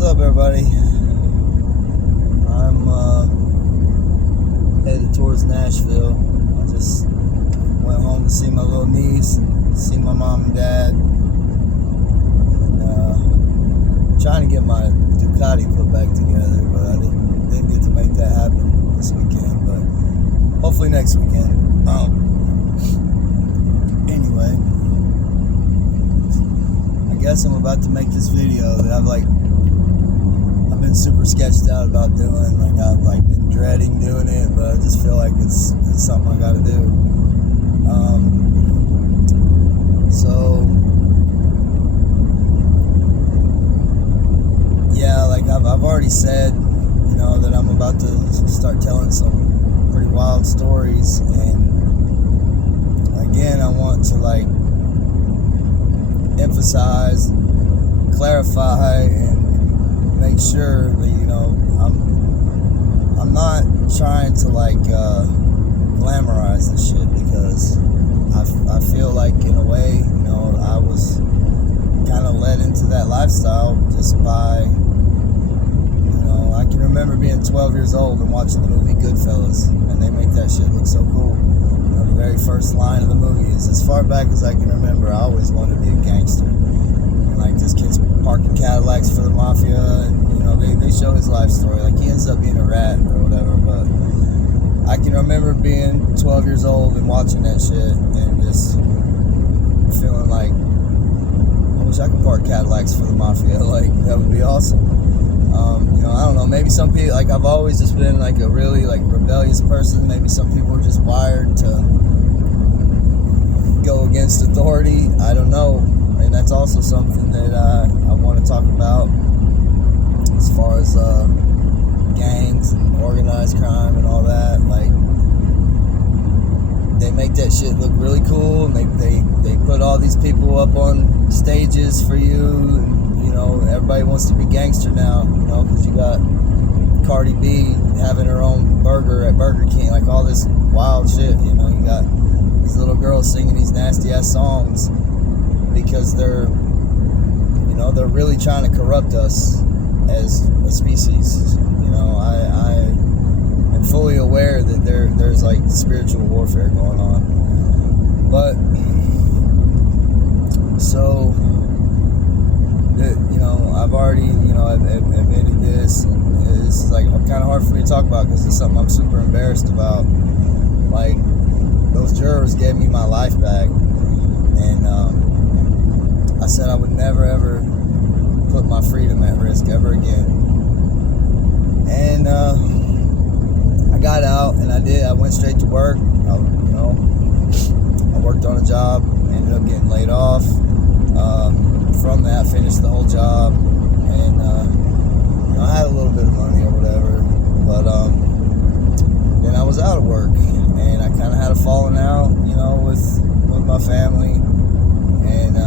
What's up, everybody? I'm headed towards Nashville. I just went home to see my little niece and see my mom and dad. And trying to get my Ducati put back together, but I didn't get to make that happen this weekend. But hopefully next weekend. Anyway, I guess I'm about to make this video that I've been super sketched out about doing. I've been dreading doing it, but I just feel like it's something I gotta do. So yeah, I've already said, that I'm about to start telling some pretty wild stories, and again, I want to emphasize, clarify, and make sure that I'm not trying to glamorize this shit, because I feel like in a way, I was kind of led into that lifestyle just by, I can remember being 12 years old and watching the movie Goodfellas, and they make that shit look so cool. The very first line of the movie is, as far back as I can remember, I always wanted to be a gangster. And this kid's parking Cadillacs for the mafia, and they show his life story. He ends up being a rat or whatever, but I can remember being 12 years old and watching that shit and just feeling like, I wish I could park Cadillacs for the mafia. That would be awesome. I don't know, maybe some people, I've always just been a really rebellious person. Maybe some people are just wired to go against authority. I don't know. And that's also something that I want to talk about as far as gangs and organized crime and all that. They make that shit look really cool, and they put all these people up on stages for you, and everybody wants to be gangster now, because you got Cardi B having her own burger at Burger King, all this wild shit. You got these little girls singing these nasty ass songs because they're really trying to corrupt us as a species. I am fully aware that there's spiritual warfare going on, but so I've already I've admitted this, and it's kind of hard for me to talk about because it's something I'm super embarrassed about. Those jurors gave me my life back, and I said I would never ever put my freedom at risk ever again. And I got out, and I went straight to work. I worked on a job, ended up getting laid off. From that, finished the whole job, and I had a little bit of money or whatever, but then I was out of work, and I kind of had a falling out, with my family, and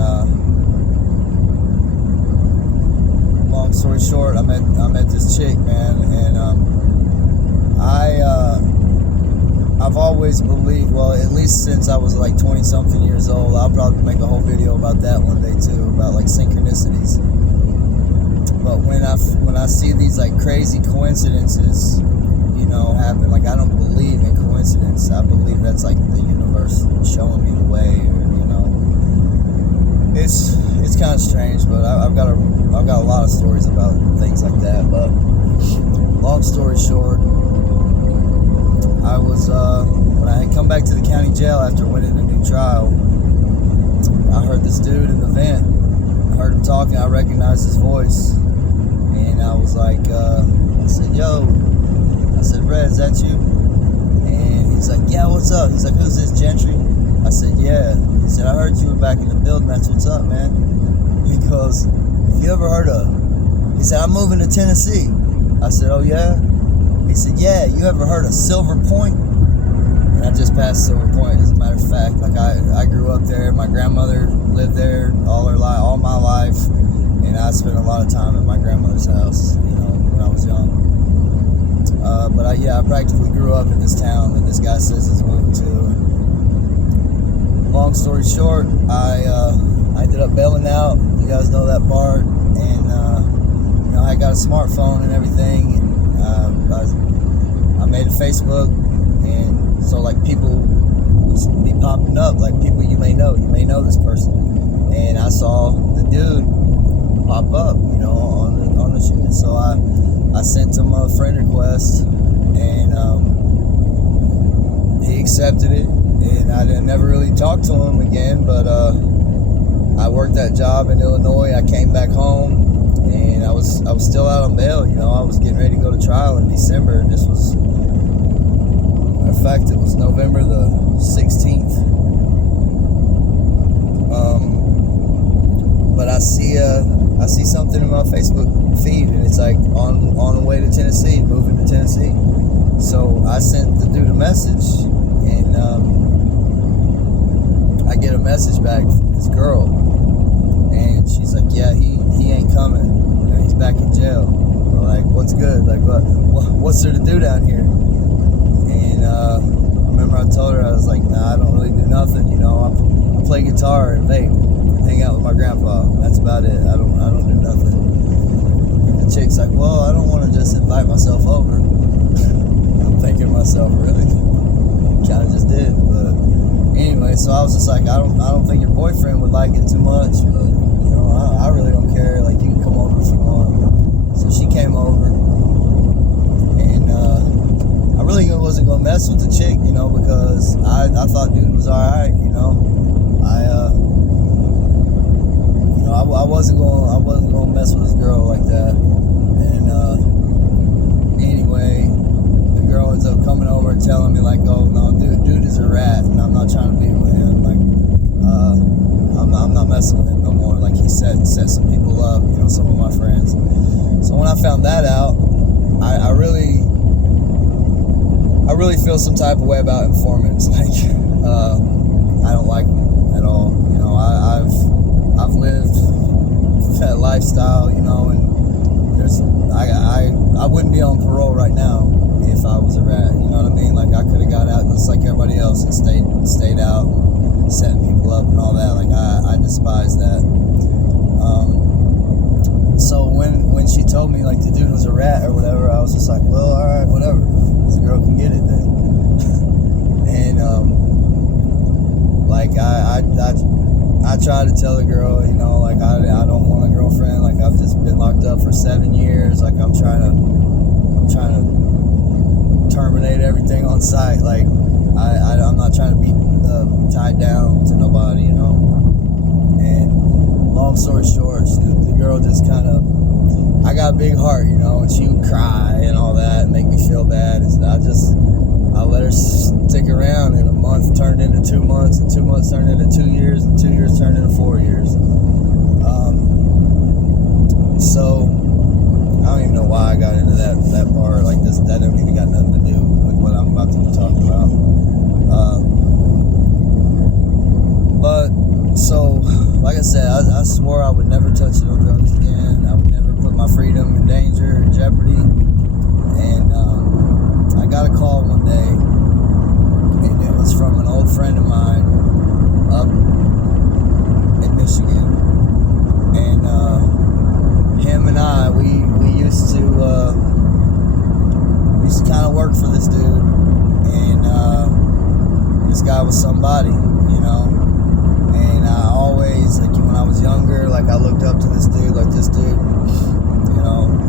long story short, I met this chick, man, and I've always believed, well, at least since I was 20-something years old. I'll probably make a whole video about that one day too, about synchronicities. But when I see these crazy coincidences, happen, I don't believe in coincidence. I believe that's the universe showing me the way, or it's kind of strange. But I've got a lot of stories about things like that. But long story short, I was, when I had come back to the county jail after winning a new trial, I heard this dude in the vent. I heard him talking. I recognized his voice. And I was I said, yo. I said, Red, is that you? And he's like, yeah, what's up? He's like, who's this, Gentry? I said, yeah. He said, I heard you were back in the building. That's what's up, man. He goes, have you ever heard of? He said, I'm moving to Tennessee. I said, oh, yeah? He said, yeah, you ever heard of Silver Point? And I just passed Silver Point, as a matter of fact. I grew up there. My grandmother lived there all my life. And I spent a lot of time at my grandmother's house, when I was young. But I practically grew up in this town that this guy says he's moving to. Long story short, I ended up bailing out. You guys know that part. And I got got a smartphone and everything, and I made a Facebook, and so like people would be popping up, like people you may know this person, and I saw the dude pop up, on the shit. So I sent him a friend request, and he accepted it, and I never really talked to him again. But I worked that job in Illinois. I came back home, and I was still out on bail. I was getting ready to go to trial in December, and this was, matter of fact, it was November the 16th. But I see something in my Facebook feed, and it's like on the way to Tennessee, moving to Tennessee. So I sent the dude a message, and I get a message back from this girl, and she's like, yeah, he ain't coming. He's back in jail. I'm like, what's good? Like, what's there to do down here? And I remember I told her, I was like, nah, I don't really do nothing. I play guitar and vape, hang out with my grandpa. That's about it. I don't do nothing. And the chick's like, well, I don't want to just invite myself over. I'm thinking to myself, really? Kind of just did. But anyway, so I was just like, I don't think your boyfriend would like it too much, but I really don't care. Like, you can come over if you want. So she came over, and I really wasn't gonna mess with the chick, because I thought dude was all right, I wasn't gonna mess with this girl like that. And anyway, the girl ends up coming over and telling me like, oh no, dude is a rat, and I'm not trying to be with him. Like, I'm not messing with him no more. Like, he set some people up, some of my friends. So when I found that out, I really feel some type of way about informants. Like, I don't like them at all. I've lived that lifestyle, and I wouldn't be on parole right now if I was a rat. You know what I mean? Like, I could have got out just like everybody else and stayed out, and setting people up and all that. Like, I despise that. So when she told me like the dude was a rat or whatever, I was just like, well, all right, whatever. This girl can get it then. And like I tried to tell the girl, like I don't want a girlfriend. Like, I've just been locked up for 7 years. Like, I'm trying to terminate everything on sight. Like, I'm not trying to be tied down to nobody, And long story short, the girl just kind of, I got a big heart, and she would cry and all that and make me feel bad. And I let her stick around, and a month turned into 2 months, and 2 months turned into 2 years, and 2 years turned into 4 years. So I don't even know why I got into that part. Like, that don't even got nothing to do with what I'm about to be talking about. But so, like I said, I swore I would never touch no drugs again. I would never put my freedom in danger, in jeopardy. And I got a call one day, and it was from an old friend of mine up in Michigan. And him and I, we used to kind of work for this dude, and this guy was somebody, And I always, like, when I was younger, like, I looked up to this dude, like, this dude,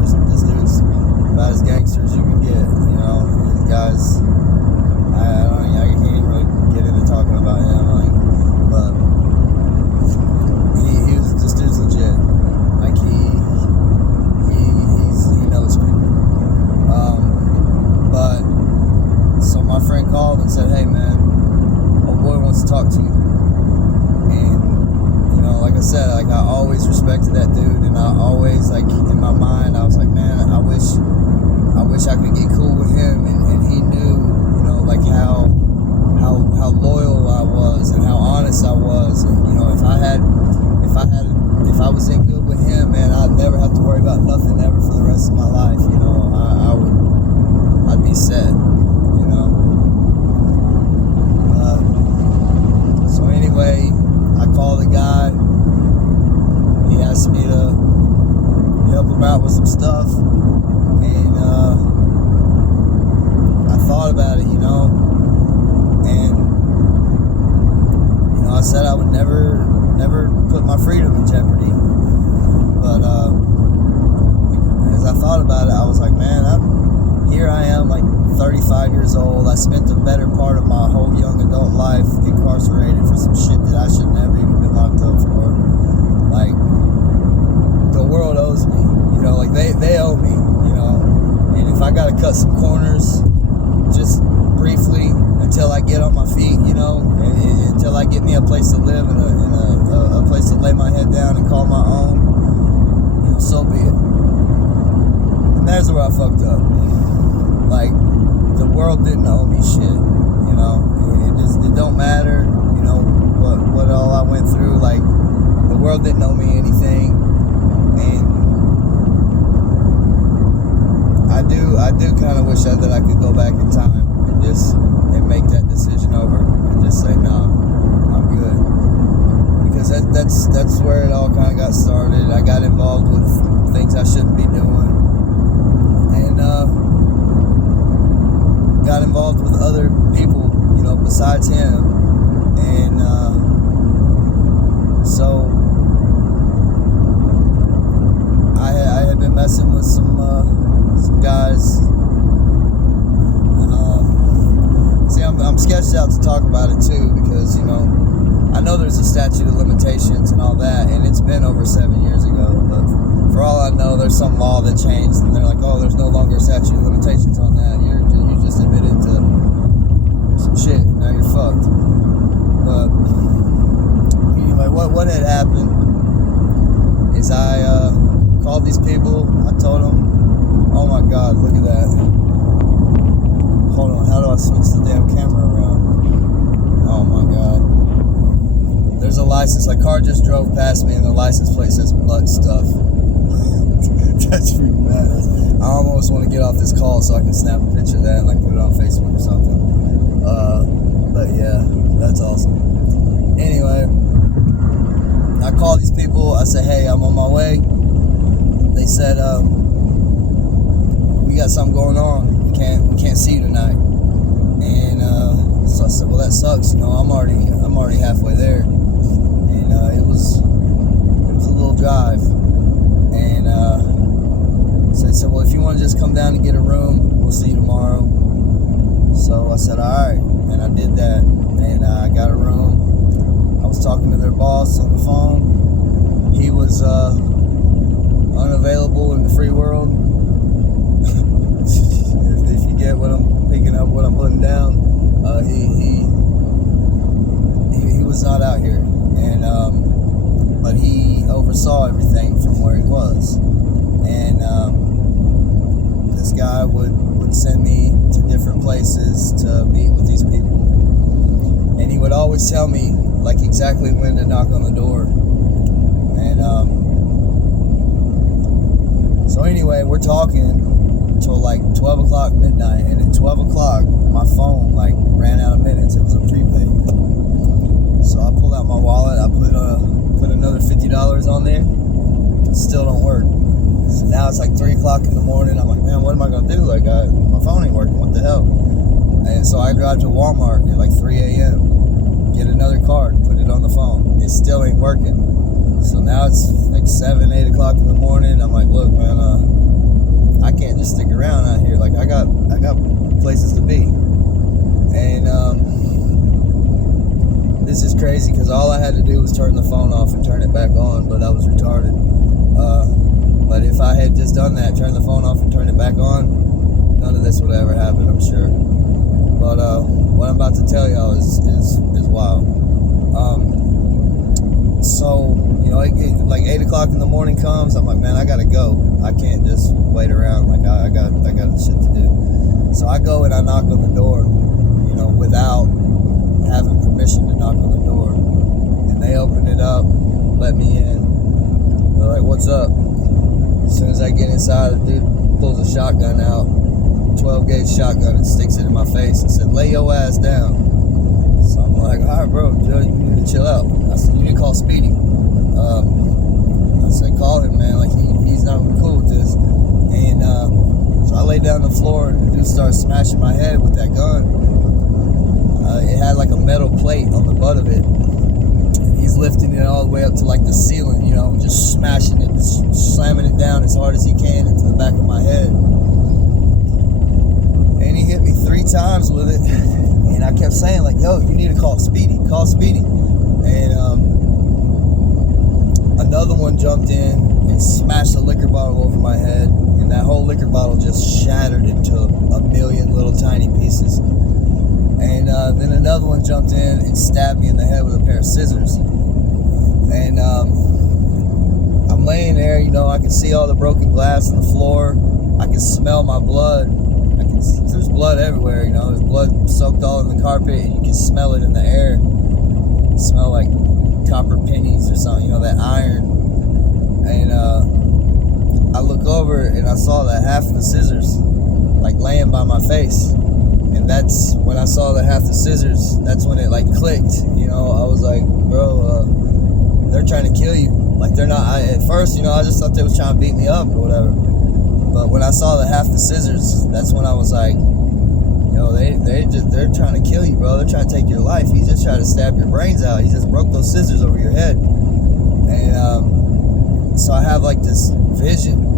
this dude's about as gangster as you can get, These guys, I can't even really get into talking about him, like, but this dude's legit. Like, he knows me. But so my friend called and said, hey man, old boy wants to talk to you. And like I said, like, I always respected that dude, and I always, like, in my mind, I was like, man, I wish I could get cool with him, and he knew, like, how loyal I was and how honest I was. And if I was in good with him, man, I'd never have to worry about nothing ever for the rest of my life. I'd be set. So anyway, I called the guy. He asked me to help them out with some stuff. And I thought about it, and I said I would never put my freedom in jeopardy. But as I thought about it, I was like, man, here I am, like 35 years old. I spent the better part of my whole young adult life incarcerated for some shit that I should never even been locked up for. Like, the world owes me, like they owe me, and if I gotta cut some corners just briefly until I get on my feet, until I get me a place to live and a place to lay my head down and call my own, so be it. And there's where I fucked up. Like, the world didn't owe me shit, it don't matter, what all I went through. Like, the world didn't owe me anything. And I do kind of wish that I could go back in time and make that decision over and just say, nah, I'm good. Because that's where it all kind of got started. I got involved with things I shouldn't be doing, and got involved with other people, besides him, and so I had been messing with some guys. See, I'm sketched out to talk about it too, because I know there's a statute of limitations and all that, and it's been over 7 years ago. But for all I know, there's some law that changed, and they're like, oh, there's no longer a statute of limitations on that. You just admitted to some shit. Now you're fucked. But anyway, what had happened is I called these people. I told them, oh my God, look at that. Hold on, how do I switch the damn camera around? Oh my God. There's a license. A car just drove past me and the license plate says butt stuff. That's pretty badass. I almost want to get off this call so I can snap a picture of that and put it on Facebook or something. But yeah, that's awesome. Anyway, I called these people. I said, hey, I'm on my way. They said, we got something going on. We can't see you tonight. And so I said, well, that sucks. I'm already halfway there. And it was a little drive. And so they said, well, if you want to just come down and get a room, we'll see you tomorrow. So I said, all right. And I did that. And I got a room. I was talking to their boss on the phone. He was unavailable in the free world. If you get what I'm picking up, what I'm putting down, he was not out here, and but he oversaw everything from where he was, and this guy would send me to different places to meet with these people, and he would always tell me exactly when to knock on the door, and so anyway, we're talking till 12 o'clock midnight, and at 12 o'clock my phone ran out of minutes. It was a prepaid, so I pulled out my wallet. I put another $50 on there. It still don't work. So now it's 3 o'clock in the morning. I'm like, man, what am I gonna do? My phone ain't working. What the hell? And so I drive to Walmart at 3 a.m. get another card, put it on the phone. It still ain't working. So now it's 7, 8 o'clock in the morning. I'm like, look, man, I can't just stick around out here. I got places to be. And this is crazy because all I had to do was turn the phone off and turn it back on, but I was retarded. But if I had just done that, turned the phone off and turned it back on, none of this would ever happen, I'm sure. But what I'm about to tell y'all is wild. So, 8 o'clock in the morning comes, I'm like, man, I gotta go. I can't just wait around. I got shit to do. So I go and I knock on the door, without having permission to knock on the door. And they open it up, let me in. They're like, what's up? As soon as I get inside, the dude pulls a shotgun out, 12 gauge shotgun, and sticks it in my face and said, lay your ass down. So I'm like, all right, bro, Joe, you need to chill out. I said, you need to call Speedy. I said, call him, man. He's not cool. floor, and the dude started smashing my head with that gun. It had like a metal plate on the butt of it. And he's lifting it all the way up to like the ceiling, you know, just smashing it, slamming it down as hard as he can into the back of my head. And he hit me 3 times with it. And I kept saying like, yo, you need to call Speedy, call Speedy. And another one jumped in and smashed a liquor bottle over my head. And that whole liquor bottle just shattered into a million little tiny pieces. And then another one jumped in and stabbed me in the head with a pair of scissors. And I'm laying there, you know, I can see all the broken glass on the floor. I can smell my blood. There's blood everywhere, you know. There's blood soaked all in the carpet, and you can smell it in the air. You smell like copper pennies or something, you know, that iron. And I look over and I saw that half of the scissors like laying by my face. And that's when I saw that half the scissors, that's when it like clicked, you know. I was like, bro, they're trying to kill you. Like they're not, at first, you know, I just thought they was trying to beat me up or whatever. But when I saw the half the scissors, that's when I was like, you know, they're trying to kill you, bro. They're trying to take your life. He just tried to stab your brains out. He just broke those scissors over your head. And so I have like this vision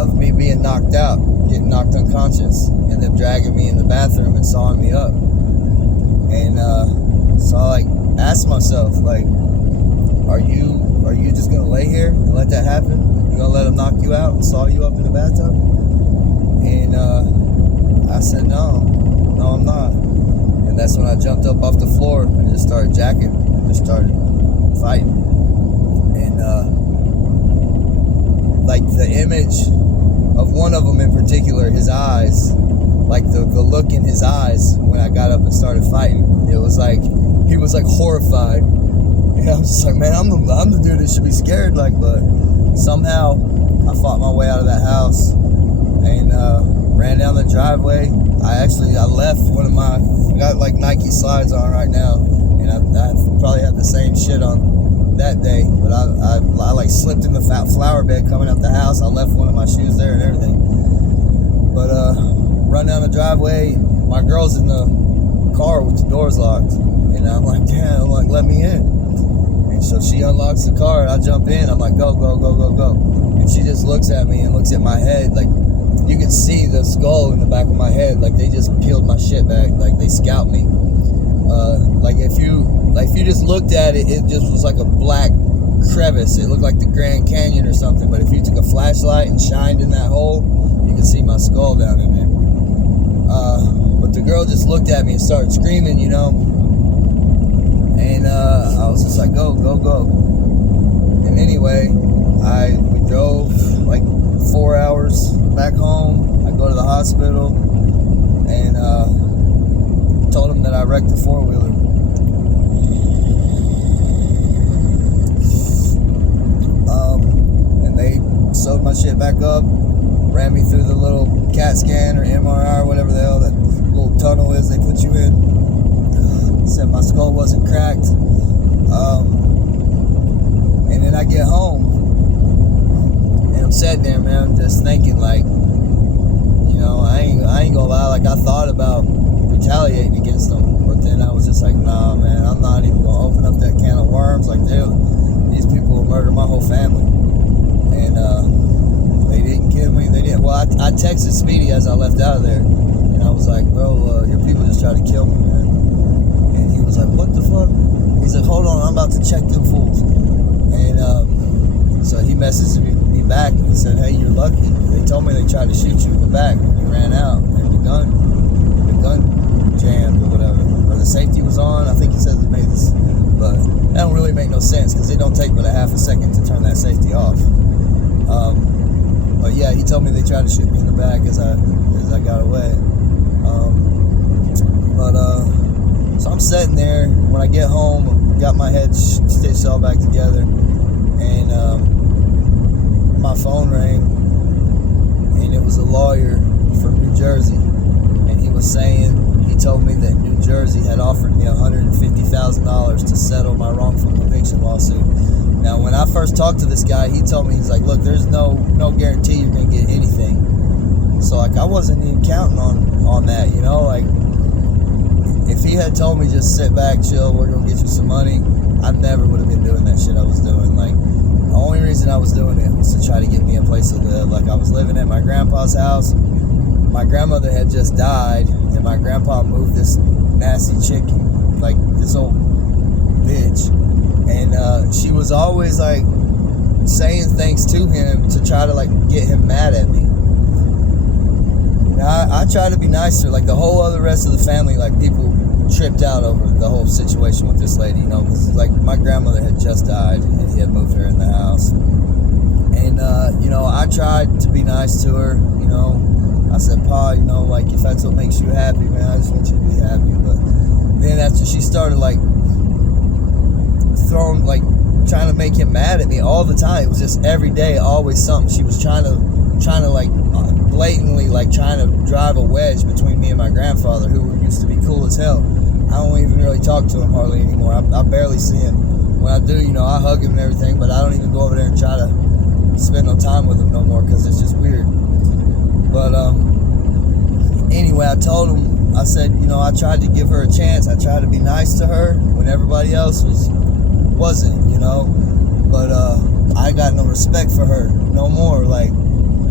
of me being knocked out, getting knocked unconscious, and them dragging me in the bathroom and sawing me up. And so I like asked myself, like, are you just gonna lay here and let that happen? You gonna let them knock you out and saw you up in the bathtub? And I said, no, I'm not. And that's when I jumped up off the floor and just started jacking, just started fighting. And like the image of one of them in particular, his eyes, like the look in his eyes when I got up and started fighting, it was like he was like horrified. And I'm just like, man, I'm the dude that should be scared, like, but somehow I fought my way out of that house and ran down the driveway. I left one of I got like Nike slides on right now, and I probably had the same shit on that day, but I like slipped in the flower bed coming up the house. I left one of my shoes there and everything. But run down the driveway, my girl's in the car with the doors locked, and I'm like, damn, like, let me in. And so she unlocks the car, and I jump in. I'm like, go, go, go, go, go. And she just looks at me and looks at my head. Like, you can see the skull in the back of my head. Like, they just peeled my shit back. Like, they scalped me. Like, if you just looked at it, it just was like a black crevice. It looked like the Grand Canyon or something. But if you took a flashlight and shined in that hole, you could see my skull down in there. But the girl just looked at me and started screaming, you know. And I was just like, go, go, go. And anyway, we drove like 4 hours back home. I go to the hospital and told them that I wrecked the 4-wheeler. And they sewed my shit back up, ran me through the little CAT scan or MRI or whatever the hell that little tunnel is they put you in. Said my skull wasn't cracked. And then I get home and I'm sitting there, man, just thinking like, you know, I ain't gonna lie, like I thought about retaliating against them, but then I was just like, nah, man, I'm not even gonna open up that can of worms. Like, these people will murder my whole family. And they didn't kill me. They didn't. Well, I texted Speedy as I left out of there, and I was like, bro, your people just tried to kill me, man. And he was like, what the fuck? He's like, hold on, I'm about to check them fools. And so he messaged me back and he said, hey, you're lucky. They told me they tried to shoot you in the back and you ran out, and the gun jammed or whatever, or the safety was on. I think he said they made this, but that don't really make no sense because it don't take but a half a second to turn that safety off. But yeah, he told me they tried to shoot me in the back as I got away. So I'm sitting there. When I get home, got my head stitched all back together, and my phone rang, and it was a lawyer from New Jersey, and he was saying, he told me that New Jersey had offered me $150,000 to settle my wrongful conviction lawsuit. Now, when I first talked to this guy, he told me, he's like, look, there's no guarantee you're going to get anything. So like I wasn't even counting on that, you know. Like if he had told me just sit back, chill, we're gonna get you some money, I never would have been doing that shit I was doing. Like the only reason I was doing it was to try to get me a place to live. Like I was living at my grandpa's house. My grandmother had just died, and my grandpa moved this nasty chick, like this old bitch, and she was always like saying things to him to try to like get him mad at me. Now I tried to be nicer. Like the whole other rest of the family, like people tripped out over the whole situation with this lady, you know, because like my grandmother had just died and he had moved her in the house, and you know, I tried to be nice to her, you know. I said, Pa, you know, like if that's what makes you happy, man, I just want you to be happy. But then after she started like throwing, like trying to make him mad at me all the time, it was just every day, always something. She was trying to like blatantly like trying to drive a wedge between me and my grandfather, who used to be cool as hell. I don't even really talk to him hardly anymore. I barely see him. When I do, you know, I hug him and everything, but I don't even go over there and try to spend no time with him no more because it's just weird. But anyway, I told him, I said, you know, I tried to give her a chance. I tried to be nice to her when everybody else wasn't, you know. But I got no respect for her no more, like,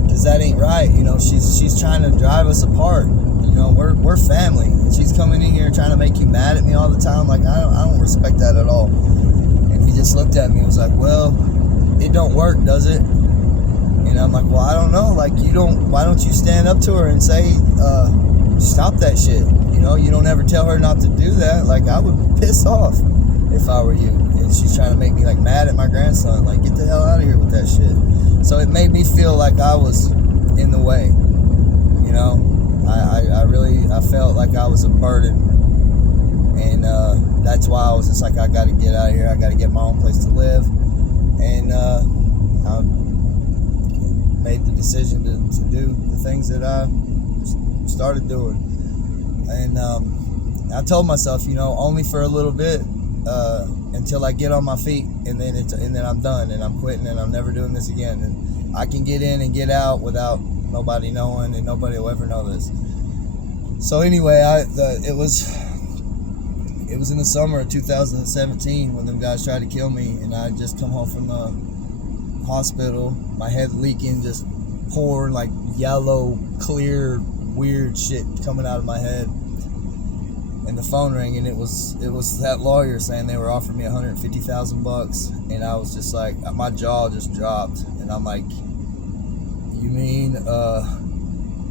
because that ain't right, you know. She's trying to drive us apart. You know, we're family, and she's coming in here trying to make you mad at me all the time. Like I don't respect that at all. And he just looked at me and was like, well, it don't work, does it? And I'm like, well, I don't know. Like, why don't you stand up to her and say, stop that shit? You know, you don't ever tell her not to do that. Like, I would piss off if I were you. And she's trying to make me, like, mad at my grandson. Like, get the hell out of here with that shit. So it made me feel like I was in the way. You know, I felt like I was a burden. And that's why I was just like, I got to get out of here. I got to get my own place to live. And I made the decision to do the things that I started doing. And I told myself, you know, only for a little bit, until I get on my feet, and then I'm done, and I'm quitting, and I'm never doing this again. And I can get in and get out without nobody knowing, and nobody will ever know this. So anyway, it was in the summer of 2017 when them guys tried to kill me, and I had just come home from the hospital, my head leaking, just pouring like yellow, clear, weird shit coming out of my head. And the phone rang, and it was that lawyer saying they were offering me $150,000, and I was just like, my jaw just dropped, and I'm like, you mean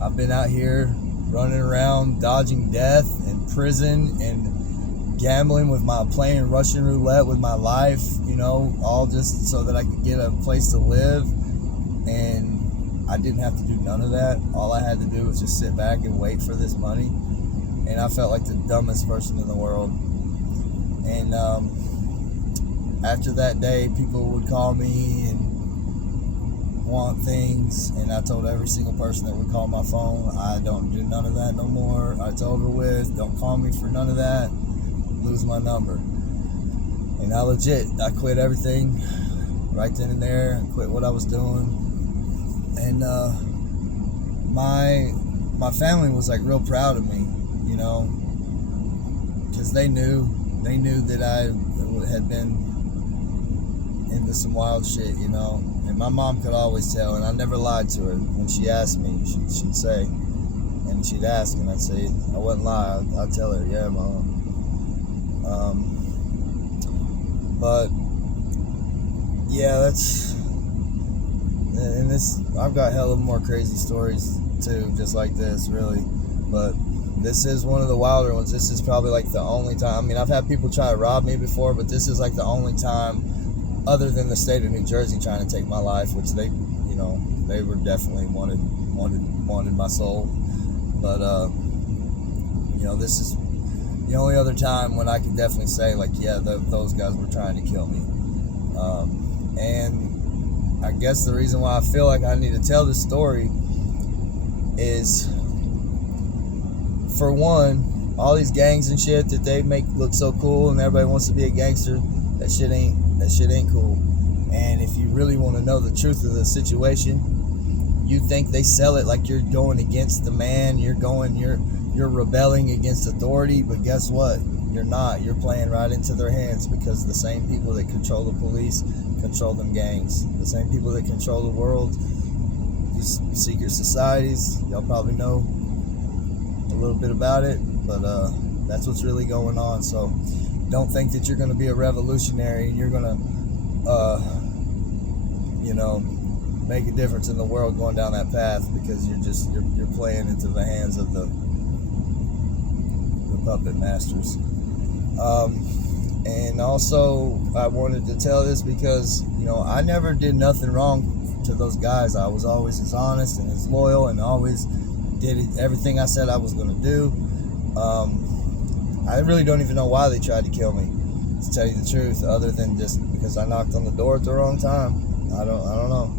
I've been out here running around dodging death and prison and gambling with playing Russian roulette with my life, you know, all just so that I could get a place to live, and I didn't have to do none of that. All I had to do was just sit back and wait for this money. And I felt like the dumbest person in the world. And after that day, people would call me and want things, and I told every single person that would call my phone, I don't do none of that no more. It's over with. Don't call me for none of that. Lose my number. And I quit everything right then and there. I quit what I was doing. And my family was like real proud of me, you know, because they knew that I had been into some wild shit, you know. And my mom could always tell, and I never lied to her. When she asked me, she'd say, and she'd ask, and I'd say, I wouldn't lie. I'd tell her, yeah, Mom. But yeah, and this, I've got hella more crazy stories too, just like this, really. But this is one of the wilder ones. This is probably like the only time. I mean, I've had people try to rob me before, but this is like the only time, other than the state of New Jersey trying to take my life, which they were definitely wanted my soul. But you know, this is the only other time when I can definitely say, like, yeah, those guys were trying to kill me. And I guess the reason why I feel like I need to tell this story is, for one, all these gangs and shit that they make look so cool and everybody wants to be a gangster, that shit ain't cool. And if you really want to know the truth of the situation, you think they sell it like you're going against the man, you're rebelling against authority, but guess what? You're not. You're playing right into their hands, because the same people that control the police control them gangs. The same people that control the world, these secret societies, y'all probably know a little bit about it, but that's what's really going on. So don't think that you're going to be a revolutionary and you're going to make a difference in the world going down that path, because you're playing into the hands of the puppet masters. And also I wanted to tell this because I never did nothing wrong to those guys. I was always as honest and as loyal, and always did everything I said I was going to do. I really don't even know why they tried to kill me, to tell you the truth, other than just because I knocked on the door at the wrong time. I don't know.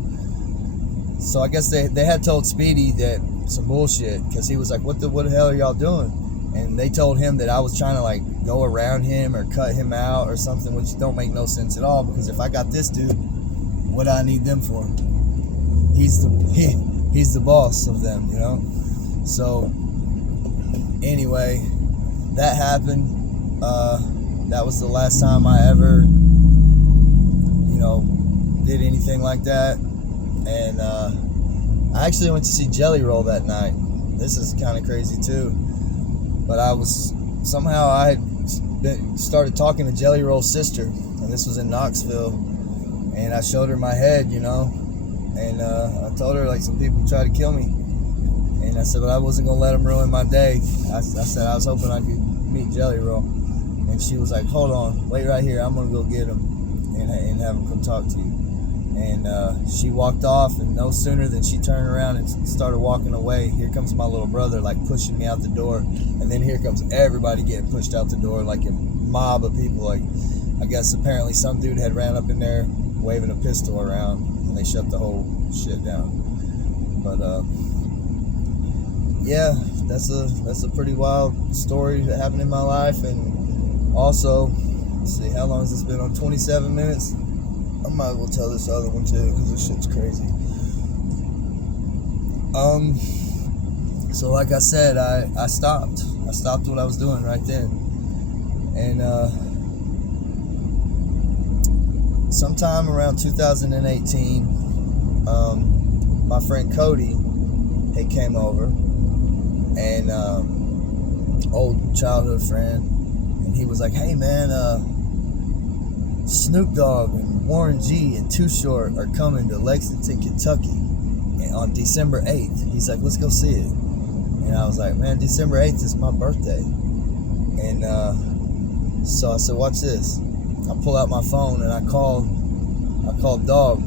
So I guess they had told Speedy that some bullshit, because he was like, what the hell are y'all doing? And they told him that I was trying to like go around him or cut him out or something, which don't make no sense at all, because if I got this dude, what do I need them for? He's the boss of them, So anyway, that happened. That was the last time I ever did anything like that. And I actually went to see Jelly Roll that night. This is kind of crazy too, but I had started talking to Jelly Roll's sister, and this was in Knoxville, and I showed her my head, and I told her like some people tried to kill me, and I said, but I wasn't gonna let them ruin my day. I said I was hoping I could meet Jelly Roll, and she was like, hold on, wait right here, I'm gonna go get him and have him come talk to you. And she walked off, and no sooner than she turned around and started walking away, here comes my little brother, like pushing me out the door. And then here comes everybody getting pushed out the door, like a mob of people. Like, I guess apparently some dude had ran up in there waving a pistol around, and they shut the whole shit down. But yeah, that's a pretty wild story that happened in my life. And also, let's see, how long has this been on? 27 minutes. I might as well tell this other one too, because this shit's crazy. So like I said, I stopped what I was doing right then. And sometime around 2018, my friend Cody had came over, and old childhood friend, and he was like, hey man, Snoop Dogg and Warren G and Too Short are coming to Lexington, Kentucky on December 8th. He's like, let's go see it. And I was like, man, December 8th is my birthday. And so I said, watch this. I pull out my phone and I called Dog,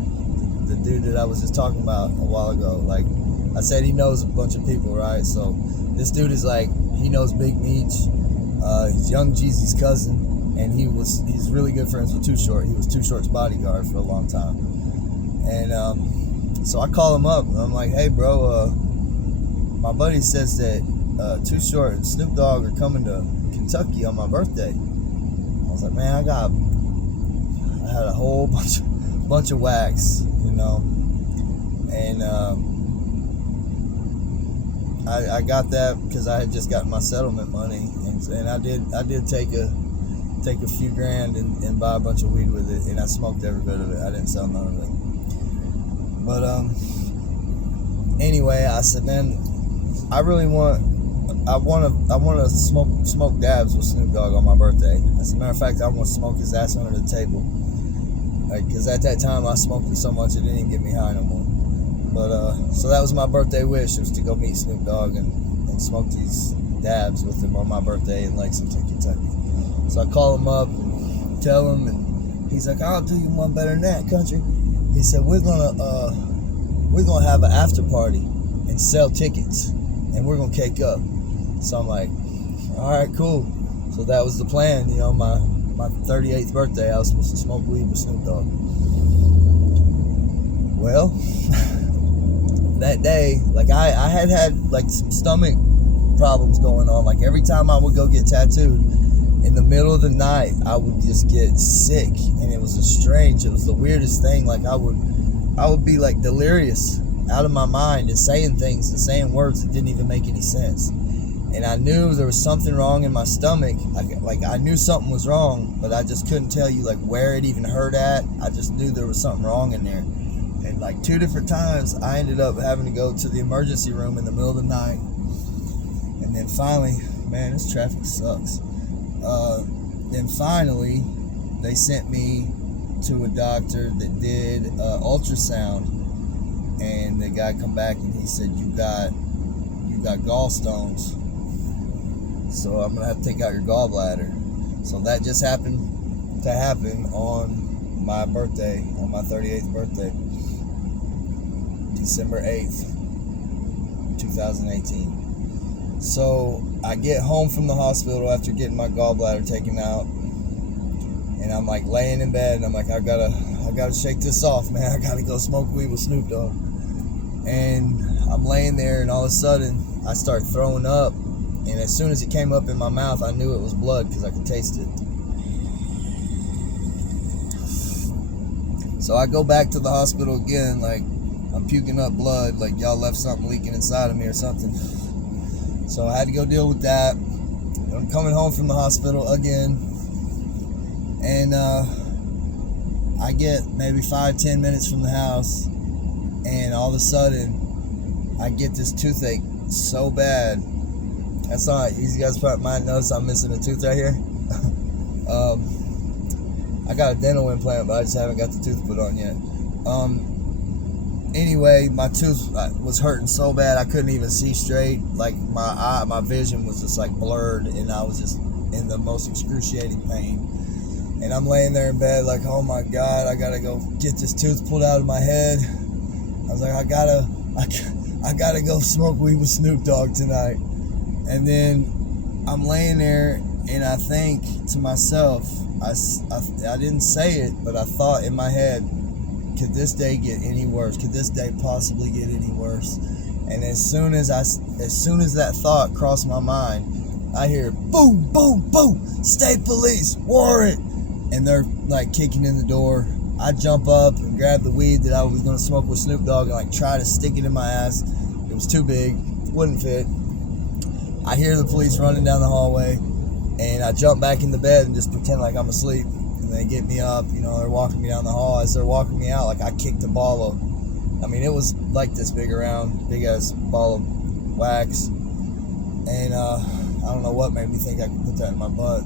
the dude that I was just talking about a while ago. Like I said, he knows a bunch of people, right? So this dude is like, he knows Big Meech. He's Young Jeezy's cousin. And he's really good friends with Too Short. He was Too Short's bodyguard for a long time. And so I call him up, and I'm like, hey bro, my buddy says that Too Short and Snoop Dogg are coming to Kentucky on my birthday. I was like, man, I had a whole bunch of wax, and I got that because I had just gotten my settlement money, and I did take a few grand and buy a bunch of weed with it, and I smoked every bit of it. I didn't sell none of it. But anyway, I said, man, I want to smoke dabs with Snoop Dogg on my birthday. As a matter of fact, I want to smoke his ass under the table, because at that time I smoked it so much it didn't even get me high no more. But so that was my birthday wish, was to go meet Snoop Dogg and smoke these dabs with him on my birthday in Lexington, Kentucky. So I call him up and tell him, and he's like, I'll do you one better than that, country. He said, we're gonna have an after party and sell tickets, and we're gonna cake up. So I'm like, all right, cool. So that was the plan. My 38th birthday, I was supposed to smoke weed with Snoop Dogg. Well, that day, like I had like some stomach problems going on. Like every time I would go get tattooed, in the middle of the night, I would just get sick, and it was the weirdest thing. Like I would be like delirious out of my mind and saying things and saying words that didn't even make any sense. And I knew there was something wrong in my stomach. I knew something was wrong, but I just couldn't tell you like where it even hurt at. I just knew there was something wrong in there. And like 2 different times, I ended up having to go to the emergency room in the middle of the night. And then finally, man, this traffic sucks. Then finally, they sent me to a doctor that did ultrasound, and the guy come back and he said, you got gallstones, so I'm gonna have to take out your gallbladder. So that just happened to happen on my birthday, on my 38th birthday, December 8th, 2018. So I get home from the hospital after getting my gallbladder taken out, and I'm like laying in bed, and I'm like, I gotta shake this off, man. I gotta go smoke weed with Snoop Dogg. And I'm laying there, and all of a sudden I start throwing up, and as soon as it came up in my mouth, I knew it was blood because I could taste it. So I go back to the hospital again, like I'm puking up blood, like y'all left something leaking inside of me or something. So I had to go deal with that. I'm coming home from the hospital again, and I get maybe 5-10 minutes from the house, and all of a sudden I get this toothache so bad. That's all right. You guys probably might notice I'm missing a tooth right here. I got a dental implant, but I just haven't got the tooth put on yet. Anyway, my tooth was hurting so bad I couldn't even see straight. Like my vision was just like blurred, and I was just in the most excruciating pain. And I'm laying there in bed like, oh my God, I gotta go get this tooth pulled out of my head. I was like, I gotta go smoke weed with Snoop Dogg tonight. And then I'm laying there, and I think to myself, I didn't say it, but I thought in my head, could this day get any worse? Could this day possibly get any worse? And as soon as that thought crossed my mind, I hear boom, boom, boom, state police, warrant, and they're like kicking in the door. I jump up and grab the weed that I was gonna smoke with Snoop Dogg and like try to stick it in my ass. It was too big, wouldn't fit. I hear the police running down the hallway, and I jump back in the bed and just pretend like I'm asleep. And they get me up, you know, they're walking me down the hall. As they're walking me out, like I kicked a ball of, I mean, it was like this big ass ball of wax. And I don't know what made me think I could put that in my butt.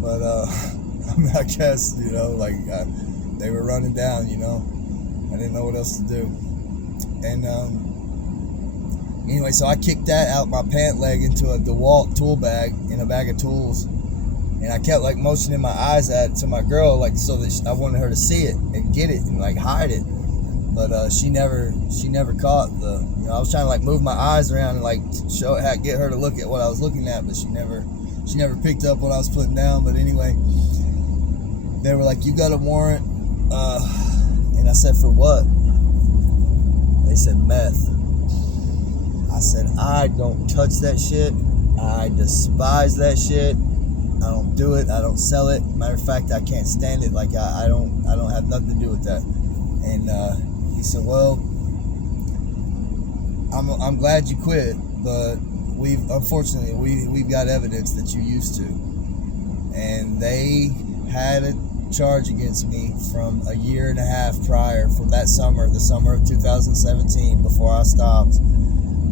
But I mean, I guess, you know, like they were running down, you know. I didn't know what else to do. And anyway, so I kicked that out my pant leg into a DeWalt tool bag in a bag of tools. And I kept like motioning my eyes to my girl, like so that I wanted her to see it and get it and like hide it. But she never caught the, you know, I was trying to like move my eyes around and like get her to look at what I was looking at, but she never picked up what I was putting down. But anyway, they were like, you got a warrant? And I said, for what? They said meth. I said, I don't touch that shit. I despise that shit. I don't do it. I don't sell it. Matter of fact, I can't stand it. Like I don't have nothing to do with that. And he said, well, I'm glad you quit, but we've got evidence that you used to. And they had a charge against me from a year and a half prior, from that summer, the summer of 2017, before I stopped.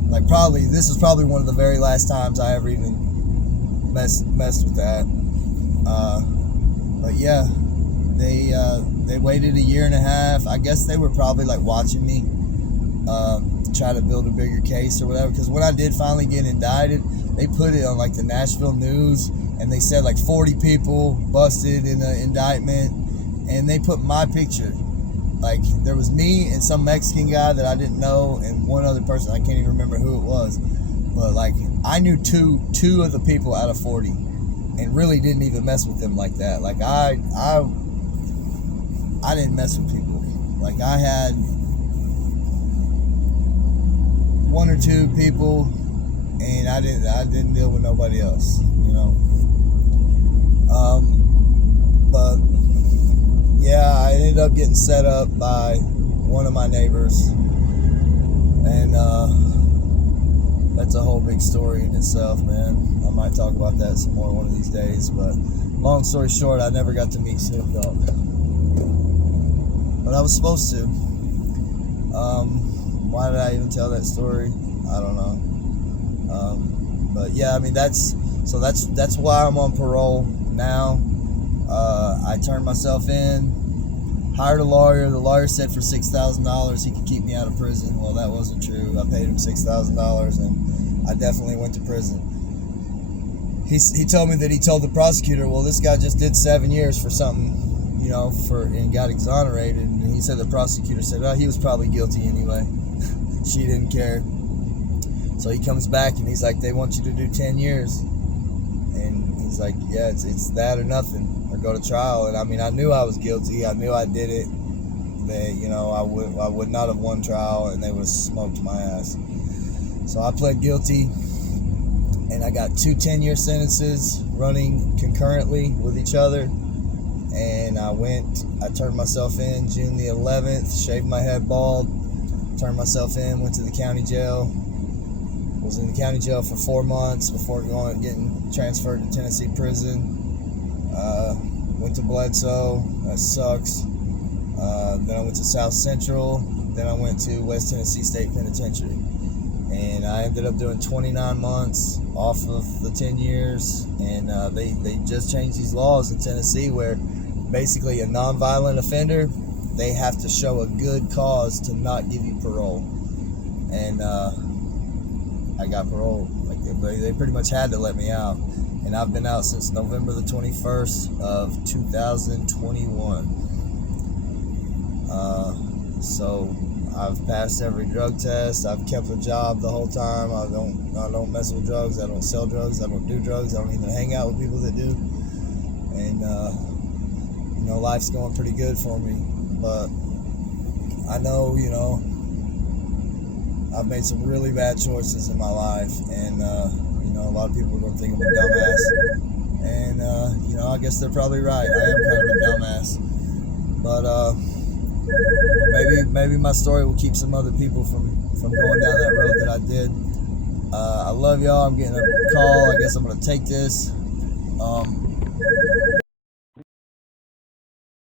Like this is probably one of the very last times I ever even messed with that. But yeah, they waited a year and a half. I guess they were probably like watching me to try to build a bigger case or whatever. Because when I did finally get indicted, they put it on like the Nashville News, and they said like 40 people busted in the indictment, and they put my picture. Like there was me and some Mexican guy that I didn't know, and one other person, I can't even remember who it was. But like I knew two of the people out of 40, and really didn't even mess with them like that. Like I didn't mess with people. Like I had one or two people, and I didn't deal with nobody else, you know. But yeah, I ended up getting set up by one of my neighbors, big story in itself, man. I might talk about that some more one of these days, but long story short, I never got to meet Snoop Dogg. But I was supposed to. Why did I even tell that story? I don't know. But yeah, I mean, that's why I'm on parole now. I turned myself in, hired a lawyer. The lawyer said for $6,000 he could keep me out of prison. Well, that wasn't true. I paid him $6,000 and I definitely went to prison. He told me that he told the prosecutor, well, this guy just did 7 years for something, you know, and got exonerated. And he said the prosecutor said, oh, he was probably guilty anyway. She didn't care. So he comes back and he's like, they want you to do 10 years. And he's like, yeah, it's that or nothing, or go to trial. And I mean, I knew I was guilty. I knew I did it. They, you know, I would not have won trial, and they would have smoked my ass. So I pled guilty, and I got 2 10-year sentences running concurrently with each other. And I turned myself in June the 11th, shaved my head bald, turned myself in, went to the county jail. Was in the county jail for 4 months before getting transferred to Tennessee prison. Went to Bledsoe. That sucks. Then I went to South Central. Then I went to West Tennessee State Penitentiary. And I ended up doing 29 months off of the 10 years. And they just changed these laws in Tennessee where basically a nonviolent offender, they have to show a good cause to not give you parole. And I got parole. Like they pretty much had to let me out. And I've been out since November the 21st of 2021. So I've passed every drug test. I've kept a job the whole time. I don't mess with drugs. I don't sell drugs. I don't do drugs. I don't even hang out with people that do. And you know, life's going pretty good for me. But I know, you know, I've made some really bad choices in my life, and you know, a lot of people are going to think I'm a dumbass, and you know, I guess they're probably right. I am kind of a dumbass, but maybe my story will keep some other people from going down that road that I did. I love y'all. I'm getting a call. I guess I'm going to take this.